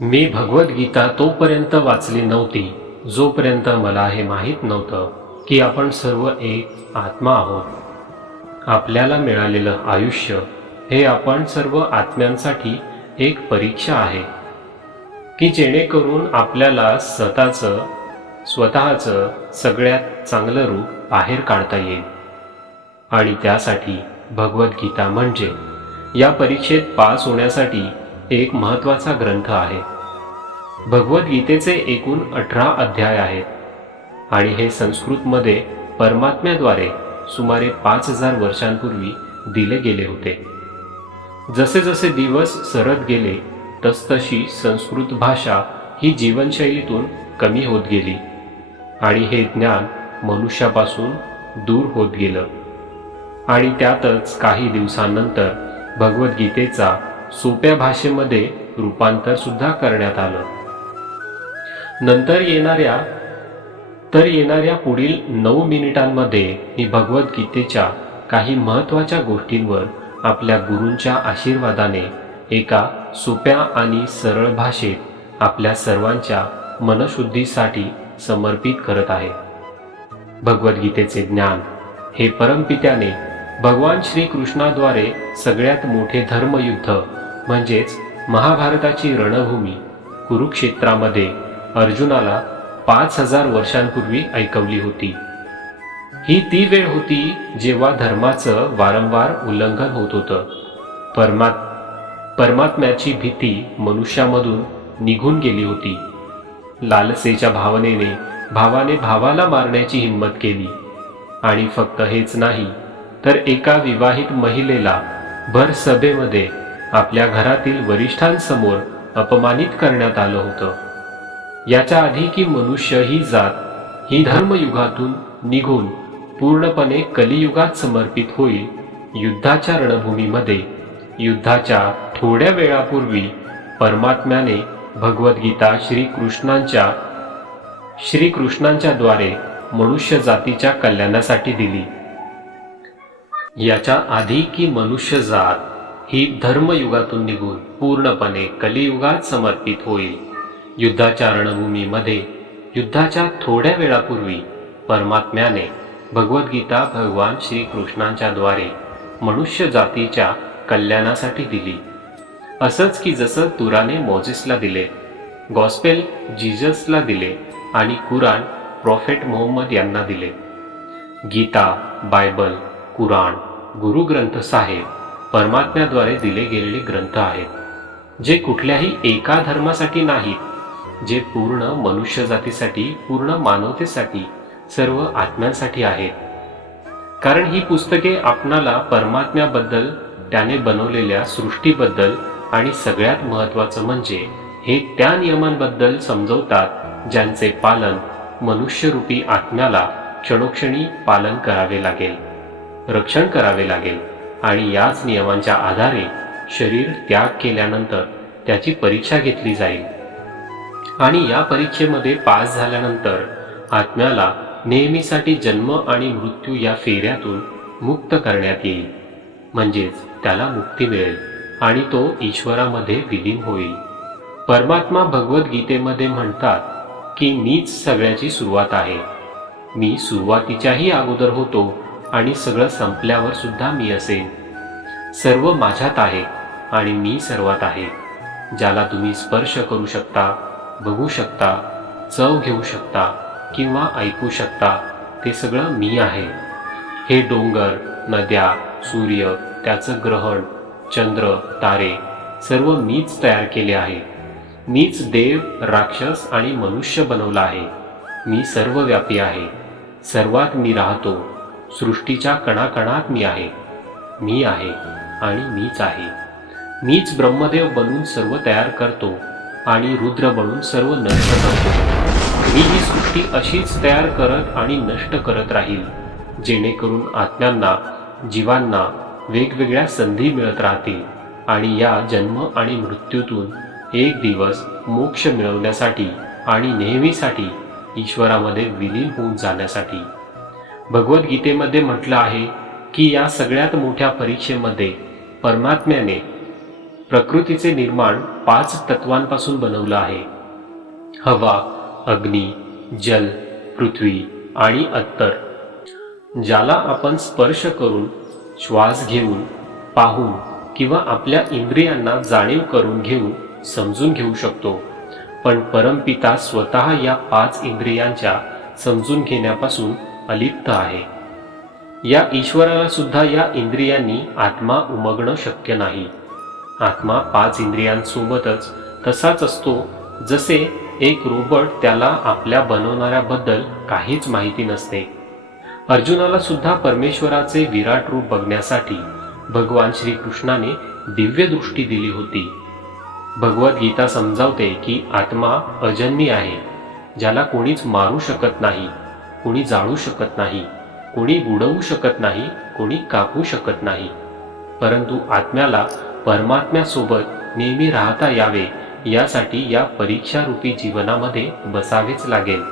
मी भगवद्गीता तोपर्यंत वाचली नव्हती जोपर्यंत मला हे माहीत नव्हतं की आपण सर्व एक आत्मा आहोत. आपल्याला मिळालेलं आयुष्य हे आपण सर्व आत्म्यांसाठी एक परीक्षा आहे की जेणेकरून आपल्याला स्वतःचं सगळ्यात चांगलं रूप बाहेर काढता येईल. आणि त्यासाठी भगवद्गीता म्हणजे या परीक्षेत पास होण्यासाठी एक महत्त्वाचा ग्रंथ आहे. भगवद्गीतेचे एकूण 18 अध्याय आहेत आणि हे संस्कृतमध्ये परमात्म्याद्वारे सुमारे 5000 वर्षांपूर्वी दिले गेले होते. जसे जसे दिवस सरत गेले तसतशी संस्कृत भाषा ही जीवनशैलीतून कमी होत गेली आणि हे ज्ञान मनुष्यापासून दूर होत गेलं. आणि त्यातच काही दिवसांनंतर भगवद्गीतेचा सोप्या भाषेमध्ये रूपांतर सुद्धा करण्यात आलं. नंतर येणाऱ्या पुढील 9 मिनिटांमध्ये मी भगवद्गीतेच्या काही महत्त्वाच्या गोष्टींवर आपल्या गुरूंच्या आशीर्वादाने एका सोप्या आणि सरळ भाषेत आपल्या सर्वांच्या मनशुद्धीसाठी समर्पित करत आहे. भगवद्गीतेचे ज्ञान हे परमपित्याने भगवान श्रीकृष्णाद्वारे सगळ्यात मोठे धर्मयुद्ध म्हणजेच महाभारताची रणभूमी कुरुक्षेत्रामध्ये अर्जुनाला 5000 वर्षांपूर्वी ऐकवली होती. ही ती वेळ होती जेव्हा धर्माचं वारंवार उल्लंघन होत होतं. परमात्म्याची भीती मनुष्यामधून निघून गेली होती. लालसेच्या भावाने भावाला मारण्याची हिंमत केली. आणि फक्त हेच नाही तर एका विवाहित महिलेला भर सभेमध्ये आपल्या घरातील वरिष्ठांसमोर अपमानित करण्यात आलं होतं. याच्या आधी की मनुष्य ही जात ही धर्मयुगातून निघून पूर्णपणे कलियुगात समर्पित होईल, युद्धाच्या रणभूमीमध्ये युद्धाच्या थोड्या वेळापूर्वी परमात्म्याने भगवद्गीता श्रीकृष्णांच्या द्वारे मनुष्य जातीच्या कल्याणासाठी दिली. याच्या आधी की मनुष्य जात ही धर्मयुगातून निघून पूर्णपणे कलियुगात समर्पित होईल, युद्धाच्या रणभूमीमध्ये युद्धाच्या थोड्या वेळापूर्वी परमात्म्याने भगवद्गीता भगवान श्रीकृष्णांच्या द्वारे मनुष्य जातीच्या कल्याणासाठी दिली. असंच की जसं तुराने मोझेसला दिले, गॉस्पेल जीजसला दिले आणि कुराण प्रॉफेट मोहम्मद यांना दिले. गीता, बायबल, कुराण, गुरुग्रंथ साहेब परमात्म्याद्वारे दिले गेलेले ग्रंथ आहेत, जे कुठल्याही एका धर्मासाठी नाहीत, जे पूर्ण मनुष्य जातीसाठी, पूर्ण मानवतेसाठी, सर्व आत्म्यांसाठी आहेत. कारण ही पुस्तके आपणाला परमात्म्याबद्दल, त्याने बनवलेल्या सृष्टीबद्दल आणि सगळ्यात महत्त्वाचं म्हणजे हे त्या नियमांबद्दल समजवतात ज्यांचे पालन मनुष्यरूपी आत्म्याला क्षणोक्षणी पालन करावे लागेल, रक्षण करावे लागेल. आणि याच नियमांच्या आधारे शरीर त्याग केल्यानंतर त्याची परीक्षा घेतली जाईल आणि या परीक्षेमध्ये पास झाल्यानंतर आत्म्याला नेहमीसाठी जन्म आणि मृत्यू या फेऱ्यातून मुक्त करण्यात येईल. म्हणजेच त्याला मुक्ती मिळेल आणि तो ईश्वरामध्ये विलीन होईल. परमात्मा भगवद्गीतेमध्ये म्हणतात की मीच सगळ्याची सुरुवात आहे. मी सुरुवातीच्याही अगोदर होतो आणि सगळं संपल्यावर सुद्धा मी असेन. सर्व माझ्यात आहे आणि मी सर्वात आहे. ज्याला तुम्ही स्पर्श करू शकता, बघू शकता, चव घेऊ शकता किंवा ऐकू शकता, ते सगळं मी आहे. हे डोंगर, नद्या, सूर्य, त्याचं ग्रहण, चंद्र, तारे सर्व मीच तयार केले आहे. मीच देव, राक्षस आणि मनुष्य बनवला आहे. मी सर्वव्यापी आहे. सर्वात मी राहतो. सृष्टीच्या कणाकणात मी आहे. मी आहे आणि मीच आहे. मीच ब्रह्मदेव बनून सर्व तयार करतो आणि रुद्र बनून सर्व नष्ट करतो. मी ही सृष्टी अशीच तयार करत आणि नष्ट करत राहील, जेणेकरून आत्म्यांना, जीवांना वेगवेगळ्या संधी मिळत राहतील आणि या जन्म आणि मृत्यूतून एक दिवस मोक्ष मिळवण्यासाठी आणि नेहमीसाठी ईश्वरामध्ये विलीन होऊन जाण्यासाठी. भगवद्गीतेमध्ये म्हटलं आहे की या सगळ्यात मोठ्या परीक्षेमध्ये परमात्म्याने प्रकृतीचे निर्माण 5 तत्वांपासून बनवलं आहे: हवा, अग्नी, जल, पृथ्वी आणि अत्तर, ज्याला आपण स्पर्श करून, श्वास घेऊन, पाहून किंवा आपल्या इंद्रियांना जाणीव करून घेऊन समजून घेऊ शकतो. पण परमपिता स्वतः या 5 इंद्रियांच्या समजून घेण्यापासून अलिप्त आहे. या ईश्वराला सुद्धा या इंद्रियांनी आत्मा उमगणं शक्य नाही. आत्मा 5 इंद्रियांसोबतच तसाच असतो जसे एक रोबोट, त्याला आपल्या बनवणाऱ्याबद्दल काहीच माहिती नसते. अर्जुनाला सुद्धा परमेश्वराचे विराट रूप बघण्यासाठी भगवान श्रीकृष्णाने दिव्य दृष्टी दिली होती. भगवद्गीता समजावते की आत्मा अजन्मी आहे, ज्याला कोणीच मारू शकत नाही, कोणी जाळू शकत नाही, कोणी बुडवू शकत नाही, कोणी कापू शकत नाही. परंतु आत्म्याला परमात्म्यासोबत नेहमी राहता यावे यासाठी या परीक्षारूपी जीवनामध्ये बसावेच लागेल.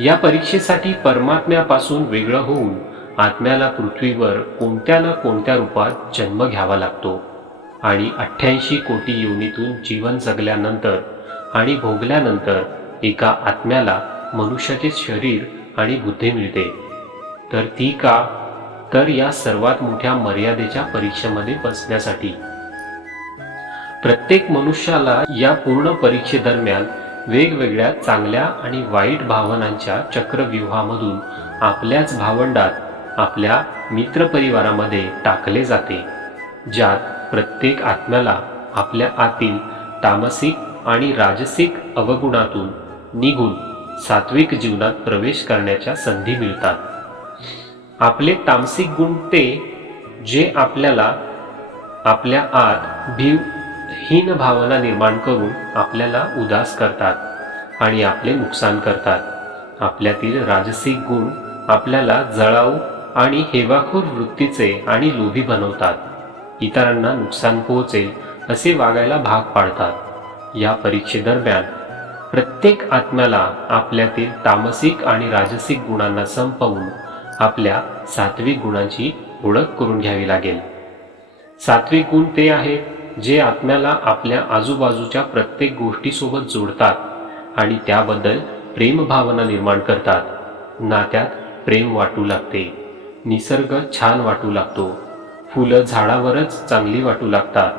या परीक्षेसाठी परमात्म्यापासून वेगळं होऊन आत्म्याला पृथ्वीवर कोणत्या ना कोणत्या रूपात जन्म घ्यावा लागतो आणि 88 कोटी योनीतून जीवन जगल्यानंतर आणि भोगल्यानंतर एका आत्म्याला मनुष्याचे शरीर आणि बुद्धी मिळते. तर ती का? तर या सर्वात मोठ्या मर्यादेच्या परीक्षेमध्ये बसण्यासाठी. प्रत्येक मनुष्याला या पूर्ण परीक्षेदरम्यान वेगवेगळ्या चांगल्या आणि वाईट भावनांच्या चक्रव्यूहामधून आपल्याच भावंडात, आपल्या मित्रपरिवारामध्ये टाकले जाते, ज्यात प्रत्येक आत्म्याला आपल्या आतील तामसिक आणि राजसिक अवगुणातून निघून सात्विक जीवनात प्रवेश करण्याच्या संधी मिळतात. आपले तामसिक गुण ते जे आपल्याला आपल्या आत हीन भावना निर्माण करून आपल्याला उदास करतात आणि आपले नुकसान करतात. आपल्यातील राजसिक गुण आपल्याला जळाऊ आणि हेवाखोर वृत्तीचे आणि लोभी बनवतात, इतरांना नुकसान पोहोचेल असे वागायला भाग पाडतात. या परीक्षेदरम्यान प्रत्येक आत्म्याला आपल्यातील तामसिक आणि राजसिक गुणांना संपवून आपल्या सात्विक गुणांची ओळख करून घ्यावी लागेल. सात्विक गुण ते आहेत जे आत्म्याला आपल्या आजूबाजूच्या प्रत्येक गोष्टीसोबत जोडतात आणि त्याबद्दल प्रेम भावना निर्माण करतात. नात्यात प्रेम वाटू लागते, निसर्ग छान वाटू लागतो, फुलं झाडावरच चांगली वाटू लागतात,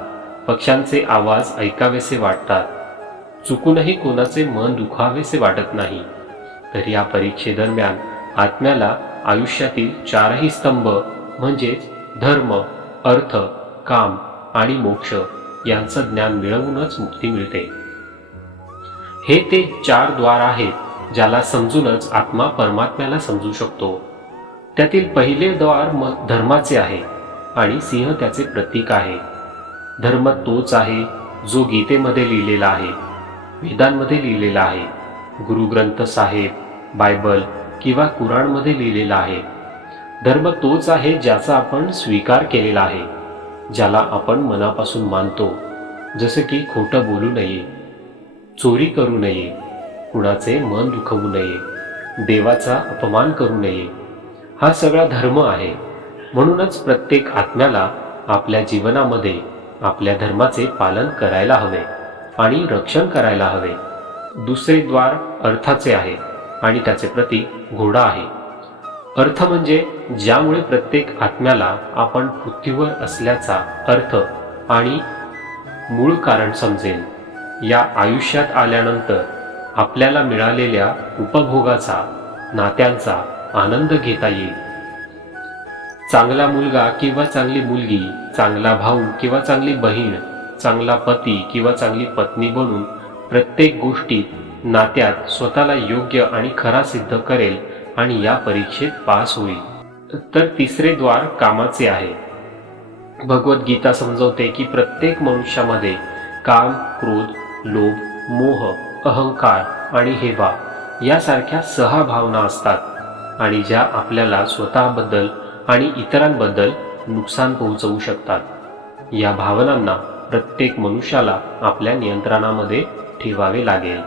पक्ष्यांचे आवाज ऐकावेसे वाटतात, चुकूनही कोणाचे मन दुखावेसे वाटत नाही. तर या परीक्षेदरम्यान आत्म्याला आयुष्यातील 4ही स्तंभ म्हणजेच धर्म, अर्थ, काम आणि मोक्ष यांचं ज्ञान मिळवूनच मुक्ती मिळते. हे ते 4 द्वार आहेत ज्याला समजूनच आत्मा परमात्म्याला समजू शकतो. त्यातील पहिले द्वार धर्माचे आहे आणि सिंह त्याचे प्रतीक आहे. धर्म तोच आहे जो गीतेमध्ये लिहिलेला आहे, वेदांमध्ये लिहिलेला आहे, गुरुग्रंथ साहेब, बायबल किंवा कुराणमध्ये लिहिलेला आहे. धर्म तोच आहे ज्याचा आपण स्वीकार केलेला आहे, ज्याला आपण मनापासून मानतो, जसे की खोटं बोलू नये, चोरी करू नये, कुणाचे मन दुखवू नये, देवाचा अपमान करू नये. हा सगळा धर्म आहे. म्हणूनच प्रत्येक आत्म्याला आपल्या जीवनामध्ये आपल्या धर्माचे पालन करायला हवे आणि रक्षण करायला हवे. दुसरे द्वार अर्थाचे आहे आणि त्याचे प्रतीक घोडा आहे. अर्थ म्हणजे ज्यामुळे प्रत्येक आत्म्याला आपण पृथ्वीवर असल्याचा अर्थ आणि मूळ कारण समजेल. या आयुष्यात आल्यानंतर आपल्याला मिळालेल्या उपभोगाचा, नात्यांचा आनंद घेता येईल. चांगला मुलगा किंवा चांगली मुलगी, चांगला भाऊ किंवा चांगली बहीण, चांगला पती किंवा चांगली पत्नी बनून प्रत्येक गोष्टीत, नात्यात स्वतःला योग्य आणि खरा सिद्ध करेल आणि या परीक्षेत पास होईल. तर तिसरे द्वार कामाचे आहे. भगवद्गीता समजवते की प्रत्येक मनुष्यामध्ये काम, क्रोध, लोभ, मोह, अहंकार आणि हेवा यासारख्या 6 भावना असतात आणि ज्या आपल्याला स्वतःबद्दल आणि इतरांबद्दल नुकसान पोहोचवू शकतात. या भावनांना प्रत्येक मनुष्याला आपल्या नियंत्रणामध्ये ठेवावे लागेल,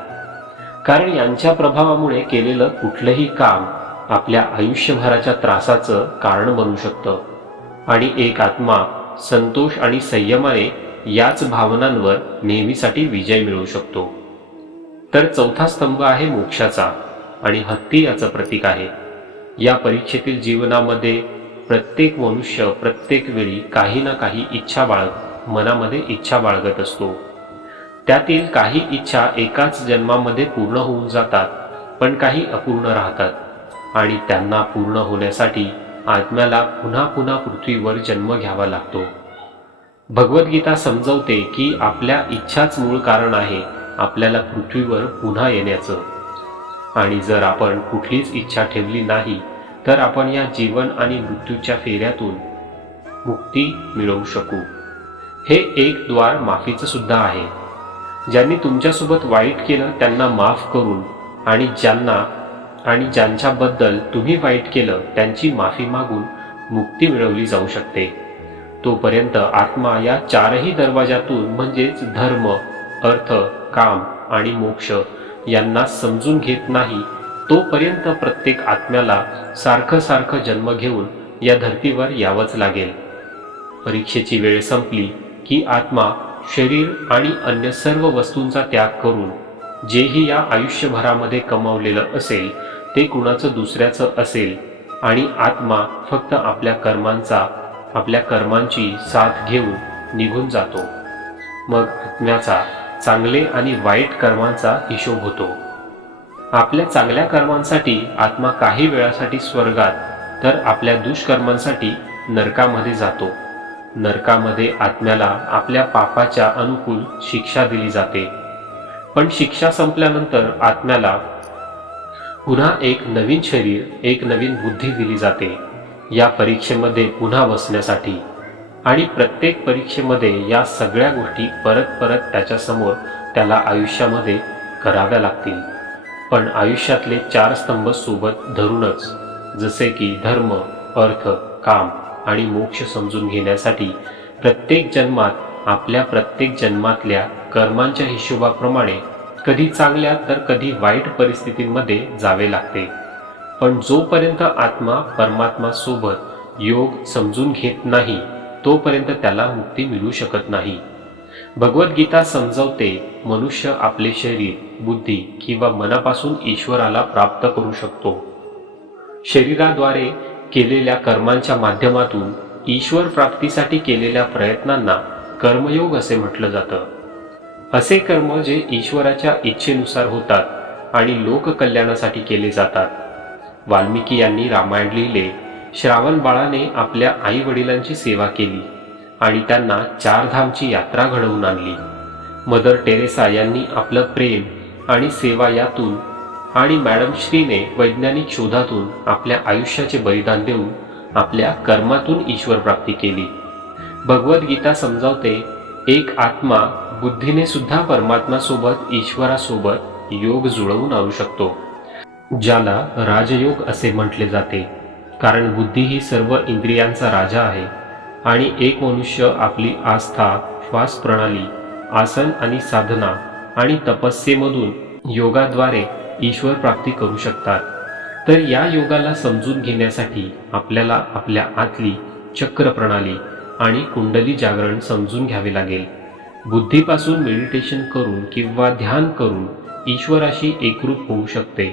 कारण यांच्या प्रभावामुळे केलेलं कुठलंही काम आपल्या आयुष्यभराच्या त्रासाचं कारण बनू शकतं आणि एक आत्मा संतोष आणि संयमाने याच भावनांवर नेहमीसाठी विजय मिळवू शकतो. तर चौथा स्तंभ आहे मोक्षाचा, आणि हत्ती याचं प्रतीक आहे. या परीक्षेतील जीवनामध्ये प्रत्येक मनुष्य प्रत्येक वेळी काही ना काही मनामध्ये इच्छा बाळगत असतो. त्यातील काही इच्छा एकाच जन्मामध्ये पूर्ण होऊन जातात, पण काही अपूर्ण राहतात आणि त्यांना पूर्ण होण्यासाठी आत्म्याला पुन्हा पुन्हा पृथ्वीवर जन्म घ्यावा लागतो. भगवद्गीता समजवते की आपल्या इच्छाच मूळ कारण आहे आपल्याला पृथ्वीवर पुन्हा येण्याचं, आणि जर आपण कुठलीच इच्छा ठेवली नाही तर आपण या जीवन आणि मृत्यूच्या फेऱ्यातून मुक्ती मिळवू शकू. हे एक द्वार माफीचं सुद्धा आहे. ज्यांनी तुमच्यासोबत वाईट केलं त्यांना माफ करून, आणि ज्यांच्याबद्दल तुम्ही वाईट केलं त्यांची माफी मागून मुक्ती मिळवली जाऊ शकते. तोपर्यंत आत्मा या चारही दरवाजातून म्हणजेच धर्म, अर्थ, काम आणि मोक्ष यांना समजून घेत नाही, तोपर्यंत प्रत्येक आत्म्याला सारखं जन्म घेऊन या धर्तीवर यावंच लागेल. परीक्षेची वेळ संपली की आत्मा शरीर आणि अन्य सर्व वस्तूंचा त्याग करून जेही या आयुष्यभरामध्ये कमावलेलं असेल ते कुणाचं दुसऱ्याचं असेल, आणि आत्मा फक्त आपल्या कर्मांची साथ घेऊन निघून जातो. मग आत्म्याचा चांगले आणि वाईट कर्मांचा हिशोब होतो. आपल्या चांगल्या कर्मांसाठी आत्मा काही वेळासाठी स्वर्गात, तर आपल्या दुष्कर्मांसाठी नरकामध्ये जातो. नरकामध्ये आत्म्याला आपल्या पापाच्या अनुकूल शिक्षा दिली जाते. पण शिक्षा संपल्यानंतर आत्म्याला पुन्हा एक नवीन शरीर, एक नवीन बुद्धी दिली जाते या परीक्षेमध्ये पुन्हा बसण्यासाठी. आणि प्रत्येक परीक्षेमध्ये या सगळ्या गोष्टी परत त्याच्यासमोर त्याला आयुष्यामध्ये कराव्या लागतील. पण आयुष्यातले 4 स्तंभ सोबत धरूनच, जसे की धर्म, अर्थ, काम आणि मोक्ष समजून घेण्यासाठी प्रत्येक जन्मात आपल्या प्रत्येक जन्मातल्या कर्मांच्या हिशोबाप्रमाणे कधी चांगल्या तर कधी वाईट परिस्थितींमध्ये जावे लागते. पण जोपर्यंत आत्मा परमात्मा सोबत योग समजून घेत नाही तोपर्यंत त्याला मुक्ती मिळू शकत नाही. भगवद्गीता समजवते मनुष्य आपले शरीर, बुद्धी किंवा मनापासून ईश्वराला प्राप्त करू शकतो. शरीराद्वारे केलेल्या कर्मांच्या माध्यमातून ईश्वर प्राप्तीसाठी केलेल्या प्रयत्नांना कर्मयोग असे म्हटलं जातं. असे कर्म जे ईश्वराच्या इच्छेनुसार होतात आणि लोककल्याणासाठी केले जातात. वाल्मिकी यांनी रामायण लिहिले. श्रावण बाळाने आपल्या आई वडिलांची सेवा केली आणि त्यांना 4 धामची यात्रा घडवून आणली. मदर टेरेसा यांनी आपलं प्रेम आणि सेवा यातून, आणि मॅडम श्रीने वैज्ञानिक शोधातून आपल्या आयुष्याचे बलिदान देऊन आपल्या कर्मातून ईश्वर प्राप्ती केली. भगवद्गीता समजावते एक आत्मा बुद्धीने सुद्धा परमात्म्यासोबत, ईश्वरासोबत योग जुळवून आणू शकतो, ज्याला राजयोग असे म्हटले जाते. कारण बुद्धी ही सर्व इंद्रियांचा राजा आहे आणि एक मनुष्य आपली आस्था, श्वास प्रणाली, आसन आणि साधना आणि तपस्येमधून योगाद्वारे ईश्वर प्राप्ती करू शकतात. तर या योगाला समजून घेण्यासाठी आपल्याला आपल्या आतली चक्र प्रणाली आणि कुंडली जागरण समजून घ्यावे लागेल. बुद्धीपासून मेडिटेशन करून किंवा ध्यान करून ईश्वराशी एकरूप होऊ शकते.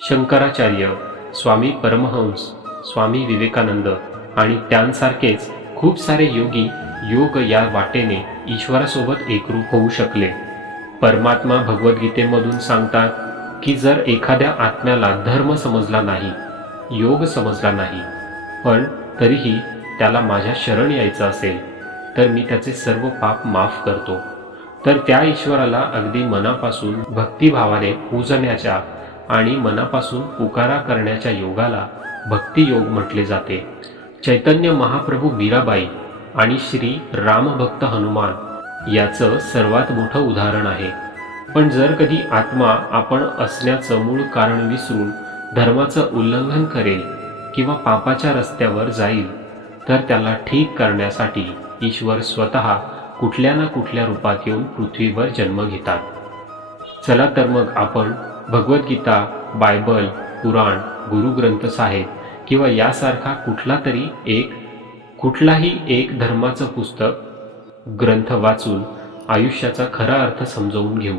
शंकराचार्य, स्वामी परमहंस, स्वामी विवेकानंद आणि त्यांसारखेच खूप सारे योगी योग या वाटेने ईश्वरासोबत एकरूप होऊ शकले. परमात्मा भगवद्गीतेमधून सांगतात की जर एखाद्या आत्म्याला धर्म समजला नाही, योग समजला नाही, पण तरीही त्याला माझ्या शरण यायचं असेल तर मी त्याचे सर्व पाप माफ करतो, तर त्या ईश्वराला अगदी मनापासून भक्तिभावाने पूजण्याच्या आणि मनापासून पुकारा करण्याच्या योगाला भक्तियोग म्हटले जाते. चैतन्य महाप्रभू मीराबाई आणि श्री रामभक्त हनुमान याचं सर्वात मोठं उदाहरण आहे. पण जर कधी आत्मा आपण असण्याचं मूळ कारण विसरून धर्माचं उल्लंघन करेल किंवा पापाच्या रस्त्यावर जाईल तर त्याला ठीक करण्यासाठी ईश्वर स्वतः कुठल्या ना कुठल्या रूपात येऊन पृथ्वीवर जन्म घेतात. चला तर मग आपण भगवद्गीता, बायबल, पुराण, गुरुग्रंथ साहेब किंवा यासारखा कुठलाही एक धर्माचं पुस्तक ग्रंथ वाचून आयुष्याचा खरा अर्थ समजावून घेऊ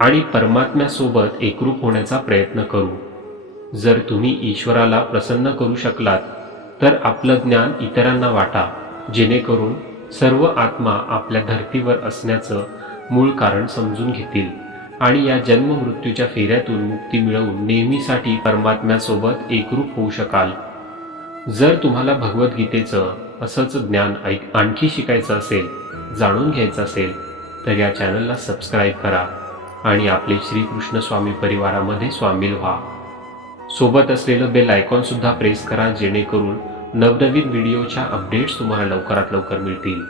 आणि परमात्म्यासोबत एकरूप होण्याचा प्रयत्न करू. जर तुम्ही ईश्वराला प्रसन्न करू शकलात तर आपलं ज्ञान इतरांना वाटा, जेणेकरून सर्व आत्मा आपल्या धर्तीवर असण्याचं मूळ कारण समजून घेतील आणि या जन्म मृत्यूच्या फेऱ्यातून मुक्ती मिळवून नेहमीसाठी परमात्म्यासोबत एकरूप होऊ शकाल. जर तुम्हाला भगवद्गीतेचं असंच ज्ञान आणखी शिकायचं असेल, जाणून घ्यायचं असेल तर या चॅनलला सबस्क्राईब करा आणि आपले श्रीकृष्ण स्वामी परिवारामध्ये सामील व्हा. सोबत असलेलं बेल आयकॉन सुद्धा प्रेस करा, जेणेकरून नवनवीन व्हिडिओच्या अपडेट्स तुम्हाला लवकरात लवकर मिळतील.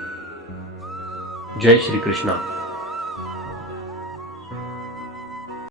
जय श्रीकृष्ण.